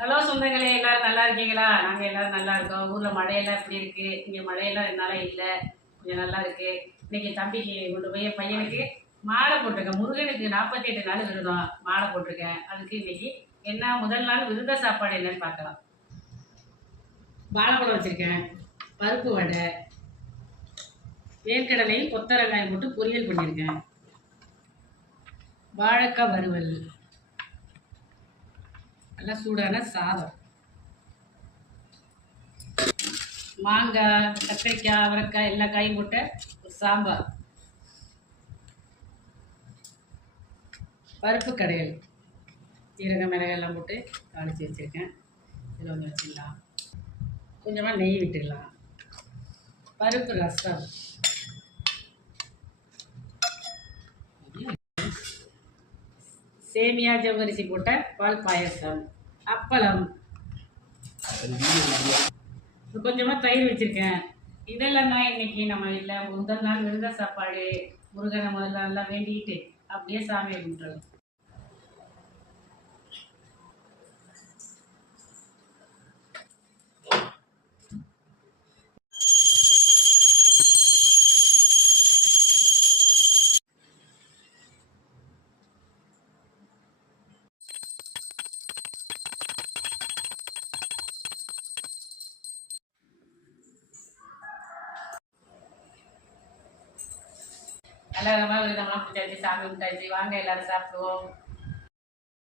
Hello சொந்தங்களே எல்லாரும் நல்லா இருக்கீங்களா? நாங்கள் எல்லாரும் நல்லா இருக்கோம். ஊரில் மழையெல்லாம் எப்படி இருக்கு? இங்கே மழையெல்லாம் என்னால் இல்லை. கொஞ்சம் நல்லா இருக்கு. இன்னைக்கு தம்பிக்கு கொண்டு போய் என் பையனுக்கு மாலை போட்டிருக்கேன். முருகனுக்கு நாற்பத்தி எட்டு நாள் விருதம் மாலை போட்டிருக்கேன். அதுக்கு இன்னைக்கு என்ன முதல் நாள் விருத சாப்பாடு என்னன்னு பார்க்கலாம். வாழைப்பழம் வச்சுருக்கேன். பருப்பு வடை வேர்க்கடலையும் கொத்தரங்காயம் போட்டு பொரியல் பண்ணியிருக்கேன். வாழைக்காய் வறுவல். நல்லா சூடான சாதம். மாங்காய் கத்திரிக்காய் அவரைக்காய் எல்லா காயும் போட்ட ஒரு சாம்பார். பருப்பு கடையல் சீரக மிளகாய் எல்லாம் போட்டு தாளித்து வச்சுருக்கேன். இதில் ஒன்று வச்சிடலாம். கொஞ்சமாக நெய் விட்டுடலாம். பருப்பு ரசம். சேமியா ஜவ்வரிசி போட்ட பால் பாயசம். அப்பளம். கொஞ்சமாக தயிர் வச்சுருக்கேன். இதெல்லாம் தான் இன்னைக்கு நம்ம இல்லை முதல் நாள் விருத சாப்பாடு முருகனை முதல்ல நல்லா வேண்டிக்கிட்டு அப்படியே சாமியை கும்பிட்டுருவோம் நல்ல விதமாக விரதம்லாம் பிடிச்சாச்சு சாமி கும்பிட்டாச்சு வாங்க எல்லாரும் சாப்பிடுவோம்.